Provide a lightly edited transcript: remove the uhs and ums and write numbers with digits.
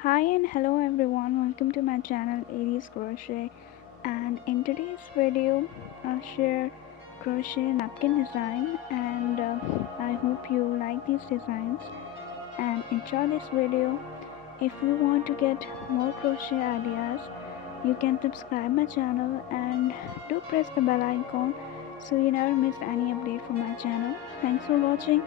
Hi and hello everyone, welcome to my channel Aries Crochet, and in today's video I'll share crochet napkin design, and I hope you like these designs and enjoy this video. If you want to get more crochet ideas, you can subscribe my channel and do press the bell icon so you never miss any update from my channel. Thanks for watching.